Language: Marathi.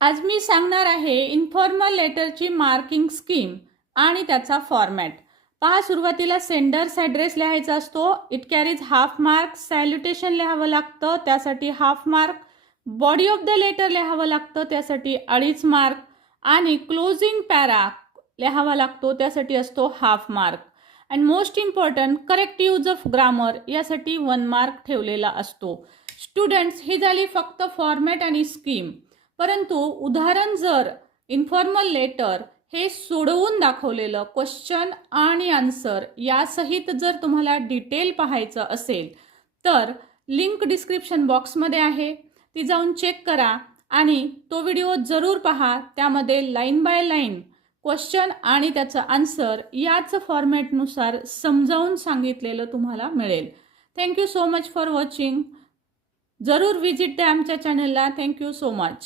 आज मी सांगणार आहे इन्फॉर्मल लेटरची मार्किंग स्कीम आणि त्याचा फॉर्मॅट. पहा, सुरुवातीला सेंडर्स ॲड्रेस लिहायचा असतो. It carries half mark. Salutation लिहावं लागतं, त्यासाठी half mark. Body of the letter लिहावं लागतं, त्यासाठी 2.5 मार्क. आणि क्लोजिंग पॅरा लिहावा लागतो, त्यासाठी असतो half mark. And most important, correct use of grammar यासाठी 1 मार्क ठेवलेला असतो. स्टुडंट्स, ही झाली फक्त फॉर्मॅट आणि स्कीम. परंतु उदाहरण जर इन्फॉर्मल लेटर हे सोडवून दाखवलेलं क्वेश्चन आणि आन्सर यासहित जर तुम्हाला डिटेल पाहायचं असेल तर लिंक डिस्क्रिप्शन बॉक्समध्ये आहे, ती जाऊन चेक करा आणि तो व्हिडिओ जरूर पहा. त्यामध्ये लाईन बाय लाईन क्वेश्चन आणि त्याचं आन्सर याच फॉर्मॅटनुसार समजावून सांगितलेलं तुम्हाला मिळेल. Thank you so much for watching. जरूर विजिट द्या आमच्या चॅनलला. Thank you so much.